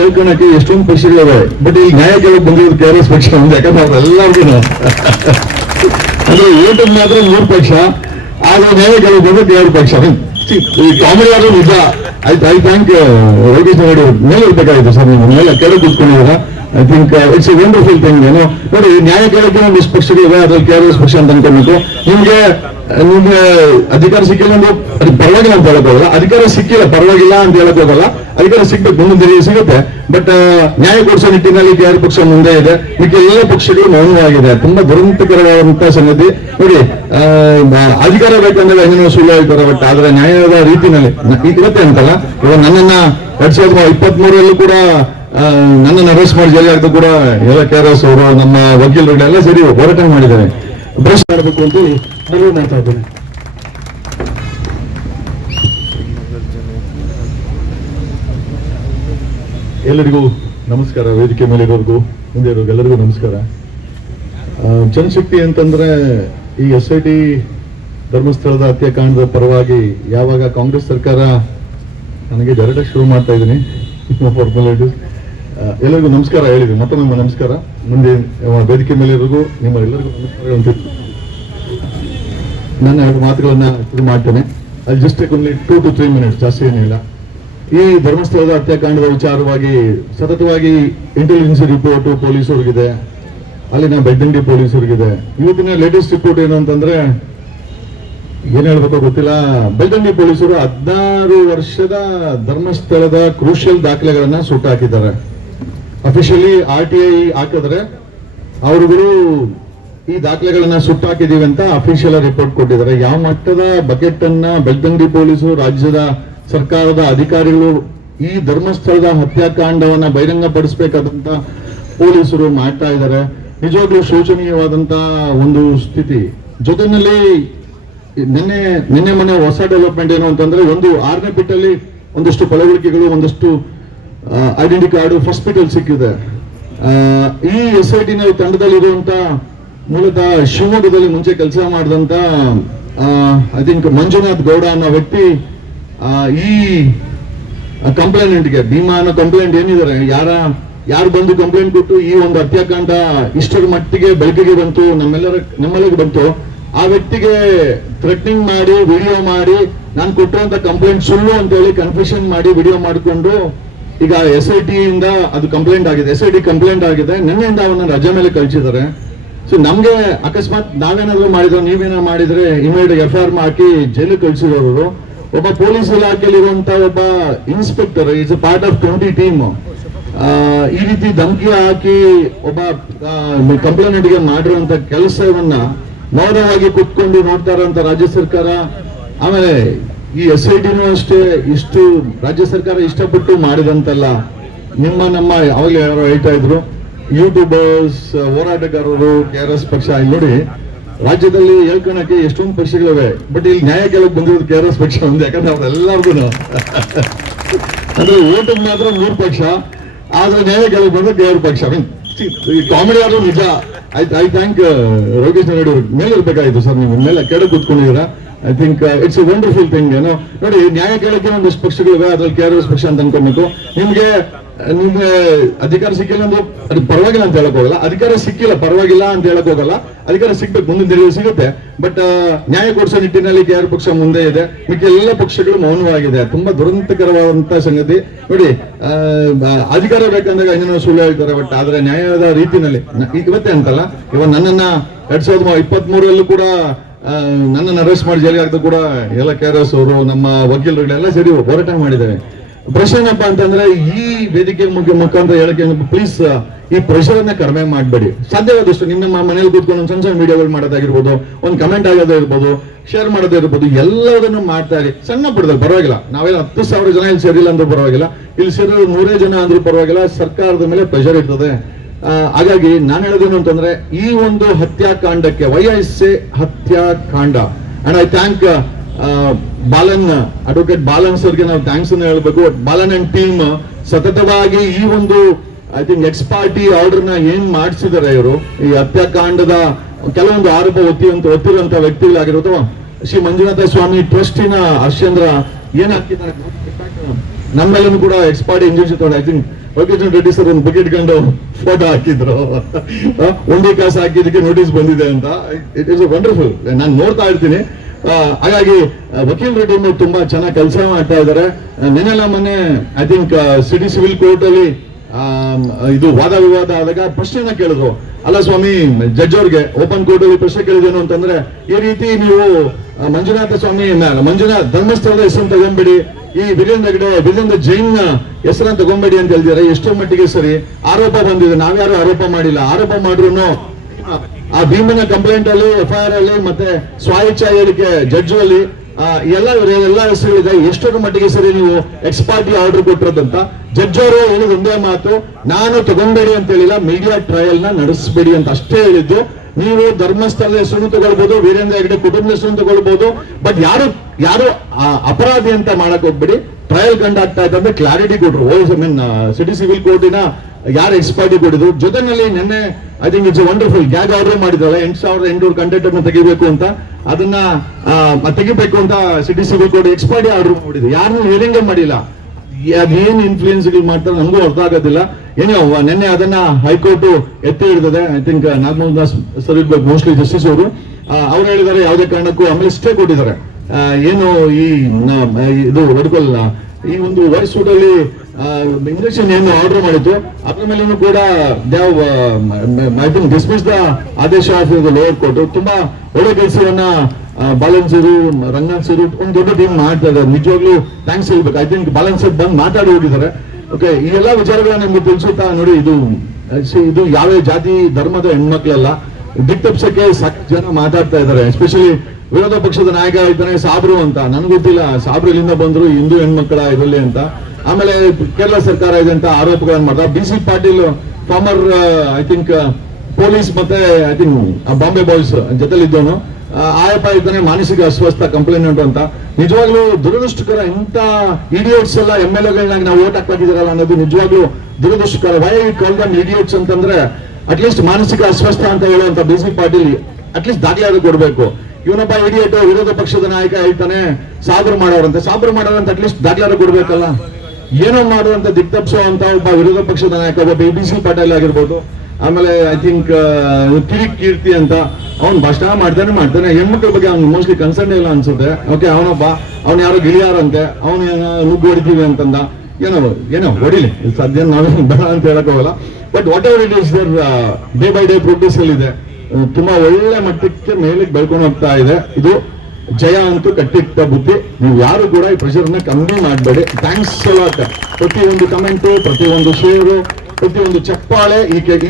ಹೇಳ್ಕೊಳಕ್ಕೆ ಎಷ್ಟೊಂದು ಪಕ್ಷಗಳಿವೆ. ಬಟ್ ಈ ನ್ಯಾಯ ಕೇಳಕ್ ಬಂದಿರೋದು KRS ಪಕ್ಷ ಒಂದು. ಯಾಕಂದ್ರೆ ಅವ್ರೆಲ್ಲರಿಗೂ ಅಂದ್ರೆ ಓಟದ್ ಮಾತ್ರ 3 ಪಕ್ಷ, ಆದ್ರೆ ನ್ಯಾಯ ಕೇಳಕ್ ಬಂದ್ರೆ 2 ಪಕ್ಷ. ಈ ಕಾಮಿಡಿ ಆದ್ರೂ ನಿಜ. ಐ ಥ್ಯಾಂಕ್ ಯೋಗೇಶ್ ನಾಯ್ಡು ಮೇಲೆ ಇರ್ಬೇಕಾಗಿತ್ತು ಸರ್. ನೀವು ಮೇಲೆ ಕೆಳಗೆ ಕೂತ್ಕೊಂಡಿದ್ದೀರಾ. I think it's a wonderful thing. ಏನು ನೋಡಿ, ನ್ಯಾಯ ಕೇಳಕ್ಕೆ ಒಂದಿಷ್ಟು ಪಕ್ಷಗಳಿವೆ, ಅದ್ರಲ್ಲಿ KRS ಪಕ್ಷ ಅಂತ ಅನ್ಕೊಬೇಕು. ನಿಮ್ಗೆ ಅಧಿಕಾರ ಸಿಕ್ಕಿಲ್ಲ ಅಂದ್ರೆ ಅದು ಪರವಾಗಿಲ್ಲ ಅಂತ ಹೇಳಕ್ ಹೋಗಲ್ಲ, ಅಧಿಕಾರ ಸಿಕ್ಕಿಲ್ಲ ಪರವಾಗಿಲ್ಲ ಅಂತ ಹೇಳಕ್ ಹೋಗಲ್ಲ, ಅಧಿಕಾರ ಸಿಗ್ಬೇಕು, ಮುಂದಿನ ದಿನ ಸಿಗುತ್ತೆ. ಬಟ್ ನ್ಯಾಯ ಕೊಡಿಸೋ ನಿಟ್ಟಿನಲ್ಲಿ KRS ಪಕ್ಷ ಮುಂದೆ ಇದೆ, ಮಿಕ್ಕ ಎಲ್ಲ ಪಕ್ಷಗಳು ಮೌನವಾಗಿದೆ. ತುಂಬಾ ದುರಂತಕರವಾದಂತಹ ಸಂಗತಿ. ನೋಡಿ, ಅಧಿಕಾರ ಬೇಕಂದ್ರೆ ಏನೇನೋ ಸುಳ್ಳು ಹೇಳ್ತಾರೆ, ಬಟ್ ಆದ್ರೆ ನ್ಯಾಯದ ರೀತಿನಲ್ಲಿ ಇವತ್ತೇ ಅಂತಲ್ಲ, ಇವಾಗ ನನ್ನನ್ನ 2023 ಕೂಡ ನನ್ನನ್ನು ಅರೆಸ್ಟ್ ಮಾಡಿ ಜೈಲಿಗೆ ಹಾಕಿದ್ರು ಕೂಡ ಎಲ್ಲ KRS ಅವರು, ನಮ್ಮ ವಕೀಲರುಗಳೆಲ್ಲ ಸೇರಿ ಹೋರಾಟ ಮಾಡಿದ್ದಾರೆ. ಬ್ರಷ್ ಮಾಡಬೇಕು ಅಂತ ನಾನು ಮಾತಾಡ್ತೇನೆ. ಎಲ್ಲರಿಗೂ ನಮಸ್ಕಾರ. ವೇದಿಕೆ ಮೇಲೆ ಇರೋರ್ಗೂ ಹಿಂದೆ ಇರೋರ್ಗೂ ಎಲ್ಲರಿಗೂ ನಮಸ್ಕಾರ. ಜನಶಕ್ತಿ ಅಂತಂದ್ರೆ ಈ SIT ಧರ್ಮಸ್ಥಳದ ಹತ್ಯಾಕಾಂಡದ ಪರವಾಗಿ ಯಾವಾಗ ಕಾಂಗ್ರೆಸ್ ಸರ್ಕಾರ, ನನಗೆ ಡೈರೆಕ್ಟ್ ಶುರು ಮಾಡ್ತಾ ಇದ್ದೀನಿ ಫಾರ್ಮಾಲಿಟೀಸ್. ಎಲ್ಲರಿಗೂ ನಮಸ್ಕಾರ ಹೇಳಿದ್ವಿ, ಮತ್ತೊಮ್ಮೆ ನಮಸ್ಕಾರ. ಮುಂದೆ ವೇದಿಕೆ ಮೇಲೆ ಇರೋರ್ಗೂ ನಿಮ್ಮೆಲ್ಲರಿಗೂ ನಮಸ್ಕಾರ ಅಂತ ನನ್ನ 2 ಮಾತುಗಳನ್ನ ಶುರು ಮಾಡ್ತೇನೆ. ಅದು ಜಸ್ಟ್ ಓನ್ಲಿ 2 to 3 minutes, ಜಾಸ್ತಿ ಏನಿಲ್ಲ. ಈ ಧರ್ಮಸ್ಥಳದ ಹತ್ಯಾಕಾಂಡದ ವಿಚಾರವಾಗಿ ಸತತವಾಗಿ ಇಂಟೆಲಿಜೆನ್ಸ್ ರಿಪೋರ್ಟ್ ಪೊಲೀಸರಿಗಿದೆ, ಅಲ್ಲಿನ ಬೆಳ್ತಂಗಡಿ ಪೊಲೀಸರಿಗಿದೆ. ಇವತ್ತಿನ ಲೇಟೆಸ್ಟ್ ರಿಪೋರ್ಟ್ ಏನು ಅಂತಂದ್ರೆ, ಏನ್ ಹೇಳ್ಬೇಕೋ ಗೊತ್ತಿಲ್ಲ, ಬೆಳ್ತಂಗಡಿ ಪೊಲೀಸರು 16 ವರ್ಷದ ಧರ್ಮಸ್ಥಳದ ಕ್ರೂಷಿಯಲ್ ದಾಖಲೆಗಳನ್ನ ಸುಟ್ಟು ಹಾಕಿದ್ದಾರೆ. ಅಫಿಷಿಯಲಿ RTI ಹಾಕಿದ್ರೆ ಅವರುಗಳು ಈ ದಾಖಲೆಗಳನ್ನ ಸುಟ್ಟು ಹಾಕಿದೀವಿ ಅಂತ ಅಫಿಷಿಯಲ್ ರಿಪೋರ್ಟ್ ಕೊಟ್ಟಿದ್ದಾರೆ. ಯಾವ ಮಟ್ಟದ ಬಕೆಟ್ ಅನ್ನ ಬೆಳ್ತಂಗಡಿ ಪೊಲೀಸರು, ರಾಜ್ಯದ ಸರ್ಕಾರದ ಅಧಿಕಾರಿಗಳು ಈ ಧರ್ಮಸ್ಥಳದ ಹತ್ಯಾಕಾಂಡವನ್ನ ಬಹಿರಂಗಪಡಿಸಬೇಕಾದಂತ ಪೊಲೀಸರು ಮಾಡ್ತಾ ಇದ್ದಾರೆ. ನಿಜವಾಗ್ಲೂ ಶೋಚನೀಯವಾದಂತ ಒಂದು ಸ್ಥಿತಿ. ಜೊತೆಯಲ್ಲಿ ನಿನ್ನೆ ಮೊನ್ನೆ ಹೊಸ ಡೆವಲಪ್ಮೆಂಟ್ ಏನು ಅಂತಂದ್ರೆ, ಒಂದು 6ನೇ ಬಿಟ್ಟಲ್ಲಿ ಒಂದಷ್ಟು ಕೊಲೆಗಳಿಕೆಗಳು, ಒಂದಷ್ಟು ಐಡೆಂಟಿ ಕಾರ್ಡ್ ಹಾಸ್ಪಿಟಲ್ ಸಿಕ್ಕಿದೆ. ಈ SIT ತಂಡದಲ್ಲಿರುವಂತ ಮೂಲತಃ ಶಿವಮೊಗ್ಗದಲ್ಲಿ ಮುಂಚೆ ಕೆಲಸ ಮಾಡಿದಂತ ಐ ಥಿಂಕ್ ಮಂಜುನಾಥ್ ಗೌಡ ಅನ್ನೋ ವ್ಯಕ್ತಿ ಈ ಕಂಪ್ಲೇಂಟ್ಗೆ, ಭೀಮಾ ಅನ್ನೋ ಕಂಪ್ಲೇಂಟ್ ಏನಿದ್ದಾರೆ, ಯಾರು ಬಂದು ಕಂಪ್ಲೇಂಟ್ ಕೊಟ್ಟು ಈ ಒಂದು ಹತ್ಯಾಕಾಂಡ ಇಷ್ಟರ ಮಟ್ಟಿಗೆ ಬೆಳಕಿಗೆ ಬಂತು, ನಮ್ಮೆಲ್ಲರಿಗೂ ಬಂತು, ಆ ವ್ಯಕ್ತಿಗೆ ಥ್ರೆಟ್ನಿಂಗ್ ಮಾಡಿ, ವಿಡಿಯೋ ಮಾಡಿ, ನಾನು ಕೊಟ್ಟಿರುವಂತ ಕಂಪ್ಲೇಂಟ್ ಸುಳ್ಳು ಅಂತ ಹೇಳಿ ಕನ್ಫೆಷನ್ ಮಾಡಿ ವಿಡಿಯೋ ಮಾಡಿಕೊಂಡು ಈಗ SIT ಇಂದ ಅದು ಕಂಪ್ಲೇಂಟ್ ಆಗಿದೆ, SIT ಕಂಪ್ಲೇಂಟ್ ಆಗಿದೆ. ನಿನ್ನೆಯಿಂದ ಅವನ್ನ ರಜೆ ಮೇಲೆ ಕಳಿಸಿದ್ದಾರೆ. ಸೊ ನಮ್ಗೆ ಅಕಸ್ಮಾತ್ ನಾವೇನಾದ್ರೂ ಮಾಡಿದ್ರೆ, ನೀವೇನಾದ್ರು ಮಾಡಿದ್ರೆ ಇಮಿಡಿಯೇಟ್ FIR ಹಾಕಿ ಜೈಲಿಗೆ ಕಳಿಸಿರೋರು. ಒಬ್ಬ ಪೊಲೀಸ್ ಇಲಾಖೆಯಲ್ಲಿರುವಂತ ಒಬ್ಬ inspector is a part of 20 team ಈ ರೀತಿ ಧಮಕಿ ಹಾಕಿ ಒಬ್ಬ ಕಂಪ್ಲೇಂಟ್ಗೆ ಮಾಡಿರುವಂತ ಕೆಲಸವನ್ನ ಮೌನವಾಗಿ ಕುತ್ಕೊಂಡು ನೋಡ್ತಾ ಇರುವಂತ ರಾಜ್ಯ ಸರ್ಕಾರ. ಆಮೇಲೆ ಈ SITನೂ ಅಷ್ಟೇ, ಇಷ್ಟು ರಾಜ್ಯ ಸರ್ಕಾರ ಇಷ್ಟಪಟ್ಟು ಮಾಡಿದಂತಲ್ಲ. ನಮ್ಮ ಅವಾಗಲೇ ಯಾರೋ ಹೇಳ್ತಾ ಇದ್ರು, ಯೂಟ್ಯೂಬರ್ಸ್, ಹೋರಾಟಗಾರರು, KRS ಪಕ್ಷ. ಇಲ್ಲಿ ನೋಡಿ, ರಾಜ್ಯದಲ್ಲಿ ಹೇಳ್ಕೊಳಕ್ಕೆ ಎಷ್ಟೊಂದು ಪಕ್ಷಗಳಿವೆ, ಬಟ್ ಇಲ್ಲಿ ನ್ಯಾಯ ಕೇಳಕ್ ಬಂದಿರೋದು KRS ಪಕ್ಷ ಒಂದು. ಯಾಕಂದ್ರೆ ಅವ್ರೆಲ್ಲರಿಗೂ ಅಂದ್ರೆ ಓಟದ್ ಮಾತ್ರ 3 ಪಕ್ಷ, ಆದ್ರೆ ನ್ಯಾಯ ಕೇಳಕ್ ಬಂದ್ರೆ 2 ಪಕ್ಷ. ಈ ಕಾಮಿಡಿ ಆದ್ರೂ ನಿಜ. ಐ ಥ್ಯಾಂಕ್ ಯೋಗೇಶ್ ನಾಯ್ಡು ಮೇಲೆ ಇರ್ಬೇಕಾಗಿತ್ತು ಸರ್. ನೀವು ಮೇಲೆ ಕೆಳಗೆ ಕೂತ್ಕೊಂಡಿದ್ದೀರಾ. I think it's a wonderful thing. ಏನು ನೋಡಿ, ನ್ಯಾಯ ಕೇಳಕ್ಕೆ ಒಂದಿಷ್ಟು ಪಕ್ಷಗಳಿವೆ, ಅದ್ರಲ್ಲಿ KRS ಪಕ್ಷ ಅಂತ ಅನ್ಕೊಬೇಕು. ನಿಮ್ಗೆ ಅಧಿಕಾರ ಸಿಕ್ಕಿಲ್ಲ ಅಂದ್ರೆ ಅದು ಪರವಾಗಿಲ್ಲ ಅಂತ ಹೇಳಕ್ ಹೋಗಲ್ಲ, ಅಧಿಕಾರ ಸಿಕ್ಕಿಲ್ಲ ಪರವಾಗಿಲ್ಲ ಅಂತ ಹೇಳಕ್ ಹೋಗಲ್ಲ, ಅಧಿಕಾರ ಸಿಗ್ಬೇಕು, ಮುಂದಿನ ದಿನ ಸಿಗುತ್ತೆ. ಬಟ್ ನ್ಯಾಯ ಕೊಡಿಸೋ ನಿಟ್ಟಿನಲ್ಲಿ KRS ಪಕ್ಷ ಮುಂದೆ ಇದೆ, ಮಿಕ್ಕ ಎಲ್ಲ ಪಕ್ಷಗಳು ಮೌನವಾಗಿದೆ. ತುಂಬಾ ದುರಂತಕರವಾದಂತಹ ಸಂಗತಿ. ನೋಡಿ, ಅಧಿಕಾರ ಬೇಕಂದಾಗ ಏನೇನೋ ಸುಳ್ಳು ಹೇಳ್ತಾರೆ, ಬಟ್ ಆದ್ರೆ ನ್ಯಾಯದ ರೀತಿನಲ್ಲಿ ಇವತ್ತೇ ಅಂತಲ್ಲ, ಇವಾಗ ನನ್ನನ್ನ 2023 ಕೂಡ ನನ್ನನ್ನು ಅರೆಸ್ಟ್ ಮಾಡಿ ಜೈಲಿಗೆ ಹಾಕಿದ್ರು ಕೂಡ ಎಲ್ಲ KRS ಅವರು, ನಮ್ಮ ವಕೀಲರುಗಳೆಲ್ಲ ಸೇರಿ ಹೋರಾಟ ಮಾಡಿದ್ದಾರೆ. ಪ್ರಶ್ನೆ ಏನಪ್ಪಾ ಅಂತಂದ್ರೆ, ಈ ವೇದಿಕೆ ಮುಖಾಂತರ ಹೇಳಕ್ಕೆ, ಪ್ಲೀಸ್ ಈ ಪ್ರೆಷರ್ ಅನ್ನ ಕಡಿಮೆ ಮಾಡಬೇಡಿ. ಸಾಧ್ಯವಾದಷ್ಟು ನಿಮ್ಮ ಮನೇಲಿ ಕೂತ್ಕೊಂಡು ಒಂದು ಸಣ್ಣ ವಿಡಿಯೋಗಳು ಮಾಡೋದಾಗಿರ್ಬೋದು, ಒಂದು ಕಮೆಂಟ್ ಆಗೋದೇ ಇರ್ಬೋದು, ಶೇರ್ ಮಾಡೋದೇ ಇರ್ಬೋದು, ಎಲ್ಲದನ್ನು ಮಾಡ್ತಾ ಇರಿ. ಸಣ್ಣ ಪುಟ್ಟದಲ್ಲಿ ಪರವಾಗಿಲ್ಲ. ನಾವೇನು 10,000 ಜನ ಇಲ್ಲಿ ಸೇರಿಲ್ಲ ಅಂದ್ರೂ ಪರವಾಗಿಲ್ಲ, ಇಲ್ಲಿ ಸೇರಿರೋ 100 ಜನ ಅಂದ್ರೂ ಪರವಾಗಿಲ್ಲ, ಸರ್ಕಾರದ ಮೇಲೆ ಪ್ರೆಷರ್ ಇರ್ತದೆ. ಹಾಗಾಗಿ ನಾನು ಹೇಳೋದೇನು ಅಂತಂದ್ರೆ, ಈ ಒಂದು ಹತ್ಯಾಕಾಂಡಕ್ಕೆ, ವೈ ಐ ಸೇ ಹತ್ಯಾಕಾಂಡ, and I thank Balan, advocate Balan ಸರ್ಗೆ ನಾವು ಥ್ಯಾಂಕ್ಸ್ ಅನ್ನು ಹೇಳ್ಬೇಕು. ಬಾಲನ್ ಅಂಡ್ ಟೀಮ್ ಸತತವಾಗಿ ಈ ಒಂದು I think X party order ನ ಏನ್ ಮಾಡಿಸಿದ್ದಾರೆ ಇವರು, ಈ ಹತ್ಯಾಕಾಂಡದ ಕೆಲವೊಂದು ಆರೋಪ ಒತ್ತಿರುವಂತ ವ್ಯಕ್ತಿಗಳಾಗಿರೋದು ಶ್ರೀ ಮಂಜುನಾಥ ಸ್ವಾಮಿ ಟ್ರಸ್ಟಿನ ಹರ್ಷೇಂದ್ರ ಏನ್ ಹಾಕಿದ್ದಾರೆ, ನಮ್ಮೆಲ್ಲೂ ಕೂಡ ಎಕ್ಸ್ಪರ್ಟ್ ಇಂಜೆಕ್ಷನ್ ತಗೊಂಡು I think Vakil Reddy sir ಒಂದು ಬುಕ್ ಇಟ್ಕೊಂಡು ಫೋಟೋ ಹಾಕಿದ್ರು, ಒಂದೇ ಕಾಸು ಹಾಕಿದಕ್ಕೆ ನೋಟಿಸ್ ಬಂದಿದೆ ಅಂತ. ಇಟ್ ಈಸ್ ವಂಡರ್ಫುಲ್, ನಾನು ನೋಡ್ತಾ ಇರ್ತೀನಿ. ಹಾಗಾಗಿ ವಕೀಲ್ ರೆಡ್ಡಿ ತುಂಬಾ ಚೆನ್ನಾಗಿ ಕೆಲಸ ಮಾಡ್ತಾ ಇದ್ದಾರೆ. ನೆನೆಲ್ಲ ಮೊನ್ನೆ I think city civil court ಅಲ್ಲಿ ಇದು ವಾದ ವಿವಾದ ಆದಾಗ ಪ್ರಶ್ನೆನ ಕೇಳಿದ್ರು, ಅಲ್ಲ ಸ್ವಾಮಿ ಜಡ್ಜ್ ಅವ್ರಿಗೆ ಓಪನ್ ಕೋರ್ಟ್ ಅಲ್ಲಿ ಪ್ರಶ್ನೆ ಕೇಳಿದೇನು ಅಂತಂದ್ರೆ, ಈ ರೀತಿ ನೀವು ಮಂಜುನಾಥ ಸ್ವಾಮಿ ಮಂಜುನಾಥ್ ಧರ್ಮಸ್ಥಳದ ಹೆಸರನ್ನು ತಗೊಂಬೇಡಿ, ಈ ವೀರೇಂದ್ರ ಜೈನ್ ಹೆಸರನ್ನ ತಗೊಂಬೇಡಿ ಅಂತ ಹೇಳಿದಾರೆ. ಎಷ್ಟೋ ಮಟ್ಟಿಗೆ ಸರಿ? ಆರೋಪ ಬಂದಿದೆ, ನಾವ್ಯಾರು ಆರೋಪ ಮಾಡಿಲ್ಲ. ಆರೋಪ ಮಾಡ್ರು ಆ ಭೀಮನ ಕಂಪ್ಲೇಂಟ್ ಅಲ್ಲಿ, FIR ಅಲ್ಲಿ, ಮತ್ತೆ ಸ್ವಾಯಿಚ್ಛಾ ಹೇಳಿಕೆ ಜಡ್ಜ್ ಅಲ್ಲಿ ಎಲ್ಲ ಹೆಸರುಗಳಿದೆ. ಎಷ್ಟರ ಮಟ್ಟಿಗೆ ಸರಿ ನೀವು ಎಕ್ಸ್ಪಾರ್ಟಿ ಆರ್ಡರ್ ಕೊಟ್ಟಿರೋದಂತ? ಜಡ್ಜ್ ಅವರು ಹೇಳಿದ ಒಂದೇ ಮಾತು, ನಾನು ತಗೊಂಬೇಡಿ ಅಂತ ಹೇಳಿಲ್ಲ, ಮೀಡಿಯಾ ಟ್ರಯಲ್ ನ ನಡೆಸಬೇಡಿ ಅಂತ ಅಷ್ಟೇ ಹೇಳಿದ್ದು. ನೀವು ಧರ್ಮಸ್ಥಳದ ಹೆಸರು ತಗೊಳ್ಬಹುದು, ವೀರೇಂದ್ರ ಹೆಗ್ಡೆ ಕುಟುಂಬದ ಹೆಸರು ತಗೊಳ್ಬಹುದು, ಬಟ್ ಯಾರು ಅಪರಾಧಿ ಅಂತ ಮಾಡಕ್ ಹೋಗ್ಬೇಡಿ. ಟ್ರಯಲ್ ಕಂಡಕ್ಟ್ ಆಯ್ತು ಅಂದ್ರೆ ಕ್ಲಾರಿಟಿ ಕೊಟ್ರು. ಸಿಟಿ ಸಿವಿಲ್ ಕೋರ್ಟಿನ ಯಾರು ಎಕ್ಸ್ಪರ್ಟಿ ಕೊಟ್ಟಿದ್ರು. ಜೊತೆನಲ್ಲಿ ನಿನ್ನೆ I think it's wonderful ಗ್ಯಾಗ್ order ಮಾಡಿದ್ರಲ್ಲ, 8,800 ಕಂಟೆಂಟ್ ಅನ್ನು ತೆಗಿಬೇಕು ಅಂತ, ಅದನ್ನ ತೆಗಿಬೇಕು ಅಂತ ಸಿಟಿ ಸಿವಿಲ್ ಕೋರ್ಟ್ ಎಕ್ಸ್ಪರ್ಟಿ ಆರ್ಡರ್ ಮಾಡಿದ್ರು. ಯಾರನ್ನೂ ಹಿಯರಿಂಗ್ ಮಾಡಿಲ್ಲ. ಅದೇನ್ ಇನ್ಫ್ಲೂಯೆನ್ಸ್ ಮಾಡ್ತಾರೆ ನಮಗೂ ಅರ್ಥ ಆಗೋದಿಲ್ಲ. ಏನೋ ನಿನ್ನೆ ಅದನ್ನ ಹೈಕೋರ್ಟ್ ಎತ್ತಿ ಹಿಡಿದಿದೆ. I think Nagamohan Das sir ಇರ್ಬೇಕು ಮೋಸ್ಟ್ಲಿ ಜಸ್ಟಿಸ್ ಅವರು. ಅವ್ರು ಹೇಳಿದ್ದಾರೆ ಯಾವುದೇ ಕಾರಣಕ್ಕೂ ಆಮೇಲೆ ಸ್ಟೇ ಕೊಟ್ಟಿದ್ದಾರೆ. ಏನು ಇದು ಹೊಡ್ಕೊಲ್ಲ, ಈ ಒಂದು ವೈಟ್ ಸೂಟ್ ಅಲ್ಲಿ ಇಂಜೆಕ್ಷನ್ ಏನು ಆರ್ಡರ್ ಮಾಡಿತ್ತು ಅದ್ರ ಮೇಲೂ ಕೂಡ ಐ ಥಿಂಕ್ ಡಿಸ್ಮಿಸ್ ದ ಆದೇಶ ಆಫ್ ಲೋವರ್ ಕೋರ್ಟ್. ತುಂಬಾ ಒಳ್ಳೆ ಕೆಲಸವನ್ನ ಬಾಲನ್ ಸರು, ರಂಗನಾಥ್ ಸರು ಒಂದು ದೊಡ್ಡ ಟೀಮ್ ಮಾಡ್ತಾ ಇದ್ದಾರೆ. ನಿಜವಾಗ್ಲೂ ಥ್ಯಾಂಕ್ಸ್ ಹೇಳ್ಬೇಕು. ಐ ಥಿಂಕ್ ಬಾಲನ್ ಸರ್ ಬಂದು ಮಾತಾಡಿ ಹೋಗಿದ್ದಾರೆ. ಓಕೆ, ಈ ಎಲ್ಲಾ ವಿಚಾರಗಳನ್ನ ನಿಮ್ಗೆ ತಿಳಿಸುತ್ತಾ ನೋಡಿ, ಇದು ಯಾವ ಜಾತಿ ಧರ್ಮದ ಹೆಣ್ಮಕ್ಳೆಲ್ಲ ದಿಕ್ತಪ್ಸಕ್ಕೆ ಸಾಕಷ್ಟು ಜನ ಮಾತಾಡ್ತಾ ಇದ್ದಾರೆ. ಎಸ್ಪೆಷಲಿ ವಿರೋಧ ಪಕ್ಷದ ನಾಯಕ ಇದ್ದಾನೆ ಸಾಬ್ರು ಅಂತ. ನನ್ಗೆ ಗೊತ್ತಿಲ್ಲ ಸಾಬ್ರು ಇಲ್ಲಿಂದ ಬಂದ್ರು, ಹಿಂದೂ ಹೆಣ್ಮಕ್ಳ ಇದರಲ್ಲಿ ಅಂತ. ಆಮೇಲೆ ಕೇರಳ ಸರ್ಕಾರ ಇದೆ ಅಂತ ಆರೋಪಗಳನ್ನ ಮಾಡ್ತಾರೆ. BC Patil farmer I think police ಮತ್ತೆ ಐ ಥಿಂಕ್ ಬಾಂಬೆ ಬಾಯ್ಸ್ ಜೊತೆಲಿದ್ದವನು ಆಯಪ್ಪ ಇದ್ದಾನೆ, ಮಾನಸಿಕ ಅಸ್ವಸ್ಥ ಕಂಪ್ಲೇಂಟ್ ಅಂತ. ನಿಜವಾಗ್ಲೂ ದುರದೃಷ್ಟಕರ. ಇಂಥ ಇಡಿಯೋಟ್ಸ್ ಎಲ್ಲ MLAಗಳನ್ನಾಗಿ ನಾವು ಓಟ್ ಹಾಕಿದಾರಲ್ಲ ಅನ್ನೋದು ನಿಜವಾಗ್ಲೂ ದುರದೃಷ್ಟಕರ. ವೈ ಕಾಲ್ ದಮ್ ಇಡಿಯೋಟ್ಸ್ ಅಂತಂದ್ರೆ ಅಟ್ಲೀಸ್ಟ್ ಮಾನಸಿಕ ಅಸ್ವಸ್ಥ ಅಂತ ಹೇಳುವಂತ BC ಪಾಟೀಲ್ ಅಟ್ಲೀಸ್ಟ್ ದಾಖಲೆ ಕೊಡ್ಬೇಕು. ಇವನೊಬ್ಬ ಇಡಿಯೇಟ್ ವಿರೋಧ ಪಕ್ಷದ ನಾಯಕ ಹೇಳ್ತಾನೆ ಸಾಬ್ರು ಮಾಡೋರಂತ ಅಟ್ಲೀಸ್ಟ್ ದಾಖಲೆ ಕೊಡ್ಬೇಕಲ್ಲ. ಏನೋ ಮಾಡುವಂತ ದಿಗ್ತಪ್ಸೋ ಅಂತ ಒಬ್ಬ ವಿರೋಧ ಪಕ್ಷದ ನಾಯಕ ಒಬ್ಬ BC ಪಾಟೀಲ್ ಆಗಿರ್ಬೋದು. ಆಮೇಲೆ ಐ ಥಿಂಕ್ ಕಿರಿಕ್ ಕೀರ್ತಿ ಅಂತ ಅವ್ನು ಭಾಷಣ ಮಾಡ್ತಾನೆ. ಹೆಣ್ಮಕ್ಳ ಬಗ್ಗೆ ಅವ್ನು ಮೋಸ್ಟ್ಲಿ ಕನ್ಸರ್ನ್ ಇಲ್ಲ ಅನ್ಸುತ್ತೆ. ಓಕೆ, ಅವ್ನು ಯಾರೋ ಗಿಳಿಯಾರಂತೆ, ಅವನು ನುಗ್ಗು ಹೊಡಿತೀವಿ ಅಂತಂದ. ಏನೋ ಹೊಡಿಲಿ, ಸದ್ಯ ನಾವೇನು ಬೇಡ ಅಂತ ಹೇಳಕ್ ಹೋಗಲ್ಲ. But whatever it is there day by day progress ಅಲ್ಲಿ ಇದೆ. ತುಂಬಾ ಒಳ್ಳೆ ಮಟ್ಟಕ್ಕೆ ಮೇಲೆ ಬೆಳ್ಕೊಂಡು ಹೋಗ್ತಾ ಇದೆ. ಇದು ಜಯ ಅಂತೂ ಕಟ್ಟಿಟ್ಟ ಬುದ್ಧಿ. ನೀವು ಯಾರು ಕೂಡ ಈ ಪ್ರೆಷರ್ನ ಕಮ್ಮಿ ಮಾಡಬೇಡಿ. Thanks lot. ಪ್ರತಿಯೊಂದು ಕಮೆಂಟು, ಪ್ರತಿಯೊಂದು ಶೇರು, ಪ್ರತಿಯೊಂದು ಚಪ್ಪಾಳೆ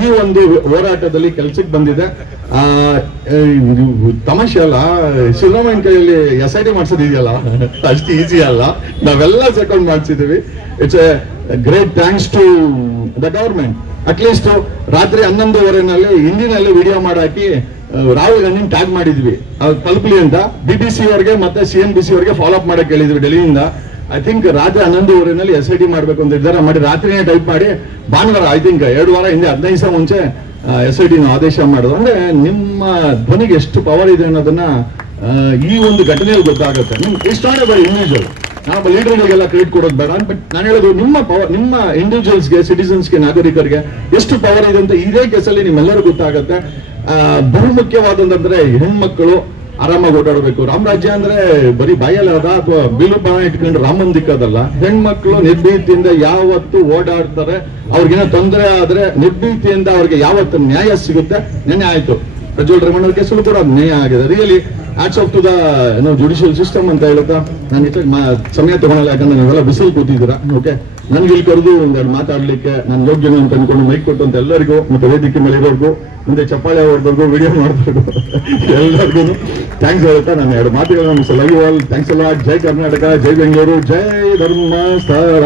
ಈ ಒಂದು ಹೋರಾಟದಲ್ಲಿ ಕೆಲ್ಸಕ್ಕೆ ಬಂದಿದೆ. ತಮಾಷೆ ಅಲ್ಲ, ಸಿದ್ದರಾಮಯ್ಯನ ಕೈಯಲ್ಲಿ SIT ಮಾಡಿಸೋದಿದೆಯಲ್ಲ ಅಷ್ಟು ಈಸಿ ಅಲ್ಲ. ನಾವೆಲ್ಲ ಸೆಕೆಂಡ್ ಮಾಡಿಸಿದೀವಿ. It's a great thanks to the government. At least ರಾತ್ರಿ 11:30 ಹಿಂದಿನಲ್ಲಿ ವಿಡಿಯೋ ಮಾಡಾಕಿ ರಾಹುಲ್ ಗಾಂಧಿ ಟ್ಯಾಗ್ ಮಾಡಿದ್ವಿ, ಅದು ತಲುಪಲಿ ಅಂತ. BBC ಅವರಿಗೆ ಮತ್ತೆ CNBC ಅವರಿಗೆ ಫಾಲೋ ಅಪ್ ಮಾಡಕ್ ಹೇಳಿದ್ವಿ ಡೆಲ್ಲಿಯಿಂದ. ಐ ಥಿಂಕ್ ರಾತ್ರಿ 11:30 SIT ಮಾಡ್ಬೇಕು ಅಂತ ನಿರ್ಧಾರ ಮಾಡಿ ರಾತ್ರಿನೇ ಟೈಪ್ ಮಾಡಿ ಭಾನುವಾರ ಐ ಥಿಂಕ್ 2 ವಾರ ಹಿಂದೆ 15 ದಿವಸ ಮುಂಚೆ SIT ಆದೇಶ ಮಾಡೋದು. ಅಂದ್ರೆ ನಿಮ್ಮ ಧ್ವನಿಗೆ ಎಷ್ಟು ಪವರ್ ಇದೆ ಅನ್ನೋದನ್ನ ಈ ಒಂದು ಘಟನೆಯಲ್ಲಿ ಗೊತ್ತಾಗುತ್ತೆ. It's not about individual. ನಾವು ಲೀಡರ್ಗಳಿಗೆಲ್ಲ ಕ್ರೆಡಿಟ್ ಕೊಡೋದು ಬೇಡ. ಬಟ್ ನಾನು ಹೇಳೋದು ನಿಮ್ಮ ಪವರ್, ನಿಮ್ಮ ಇಂಡಿವಿಜುವಲ್ಸ್ಗೆ, ಸಿಟಿಸನ್ಸ್ಗೆ, ನಾಗರಿಕರಿಗೆ ಎಷ್ಟು ಪವರ್ ಇದೆ ಅಂತ ಇದೇ ಕೇಸಲ್ಲಿ ನಿಮ್ಮೆಲ್ಲರೂ ಗೊತ್ತಾಗುತ್ತೆ. ಬಹುಮುಖ್ಯವಾದಂದ್ರೆ ಹೆಣ್ಮಕ್ಳು ಆರಾಮಾಗಿ ಓಡಾಡಬೇಕು. ರಾಮರಾಜ್ಯ ಅಂದ್ರೆ ಬರೀ ಬಾಯಲ್ಲಿ ಅದ ಅಥವಾ ಬಿಲ್ಲು ಬಾಣ ಇಟ್ಕೊಂಡು ರಾಮನ್ ದಿಕ್ಕದಲ್ಲ. ಹೆಣ್ಮಕ್ಳು ನಿರ್ಭೀತಿಯಿಂದ ಯಾವತ್ತು ಓಡಾಡ್ತಾರೆ. ಅವ್ರಿಗೇನೋ ತೊಂದರೆ ಆದ್ರೆ ನಿರ್ಭೀತಿಯಿಂದ ಅವ್ರಿಗೆ ಯಾವತ್ತು ನ್ಯಾಯ ಸಿಗುತ್ತೆ. ನೆನ್ನೆ ಆಯ್ತು ಪ್ರಜ್ವಲ್ ರೇವಣ್ಣ ಕೇಸಲ್ಲೂ ಕೂಡ ನ್ಯಾಯ ಆಗಿದೆ. Really hats off to the judicial system ಅಂತ ಹೇಳುತ್ತಾ ನಾನು ಸಮಯ ತಗೊಳಲ್ಲ. ಯಾಕಂದ್ರೆ ನೀವೆಲ್ಲ ಬಿಸಿಲು ಕೂತಿದ್ದೀರಾ. ಓಕೆ, ನನ್ಗೆ ಇಲ್ಲಿ ಕರೆದು ಒಂದೆರಡು ಮಾತಾಡ್ಲಿಕ್ಕೆ ನಾನು ಯೋಗ್ಯನು ಅಂತ ಅನ್ಕೊಂಡು ಮೈಕ್ ಕೊಟ್ಟು ಅಂತ ಎಲ್ಲರಿಗೂ, ಮತ್ತೆ ವೇದಿಕೆ ಮೇಲೆ ಇರೋರ್ಗೂ, ಮುಂದೆ ಚಪ್ಪಾಳೆ ಹೊಡೆದವ್ರಿಗೂ, ವಿಡಿಯೋ ಮಾಡಿದವ್ರಿಗೂ ಎಲ್ಲರಿಗೂ ಥ್ಯಾಂಕ್ಸ್ ಹೇಳುತ್ತಾ ನಾನು 2 ಮಾತುಗಳನ್ನ ಲವ್ ಯು ಆಲ್. ಥ್ಯಾಂಕ್ಸ್ ಅಲ್ಲ. ಜೈ ಕರ್ನಾಟಕ, ಜೈ ಬೆಂಗಳೂರು, ಜೈ ಧರ್ಮಸ್ಥಳ.